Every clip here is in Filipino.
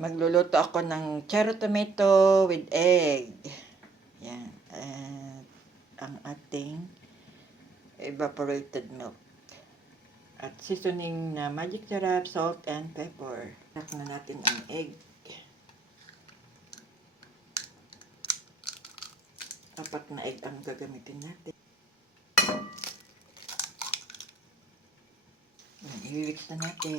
Magluluto ako ng cherry tomato with egg. Yan. At ang ating evaporated milk. At seasoning na magic sarap, salt, and pepper. Tack na natin ang egg. Apat na egg ang gagamitin natin. I-mix na natin.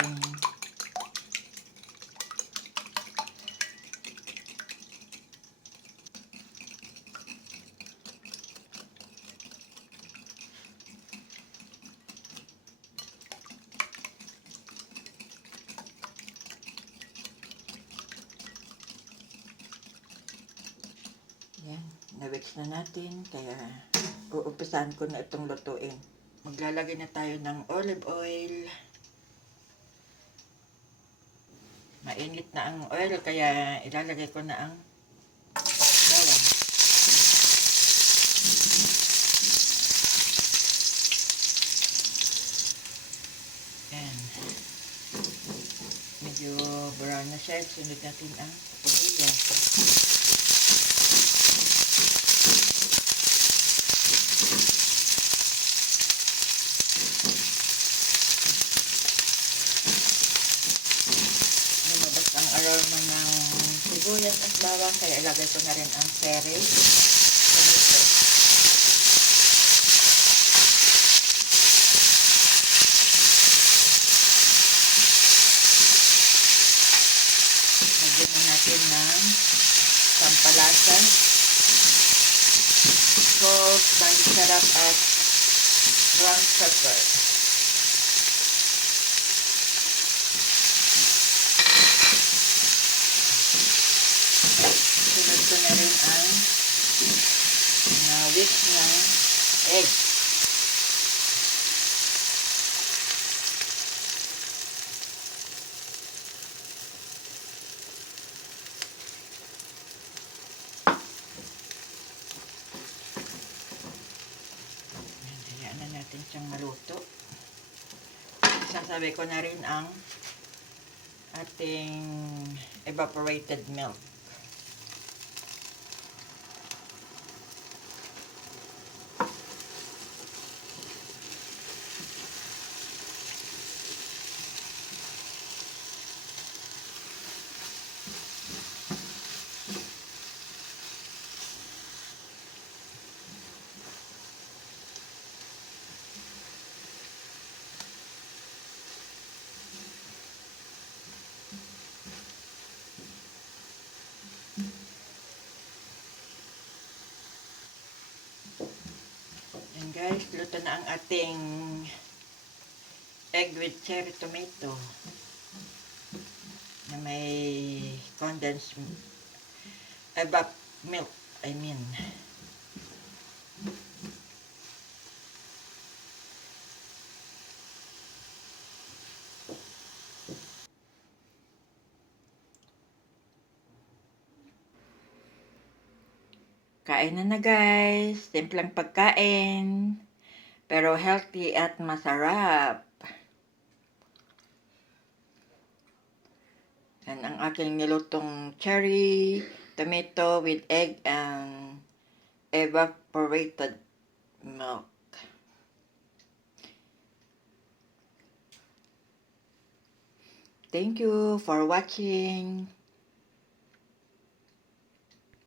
Yan, na-mix na natin, kaya uumpisahan ko na itong lutuin. Maglalagay na tayo ng olive oil. Mainit na ang oil, kaya ilalagay ko na ang bawang. Yan. Medyo brown na siya, sunod natin ang sibuyas. Ang aroma ng sibuyas at bawang, kaya ilagay ko na rin ang cherry tomato. Lagyan na natin ng pampalasa, salt, magic sarap at ground pepper. Sunod ko na rin ang na-whisk na egg. Hayaan na natin siyang maluto. Sasabi ko na rin ang ating evaporated milk. Yan guys, luto na ang ating egg with cherry tomato na may condensed milk, I mean. Kain na guys, simpleng pagkain, pero healthy at masarap. Yan ang aking nilutong cherry tomato with egg and evaporated milk. Thank you for watching.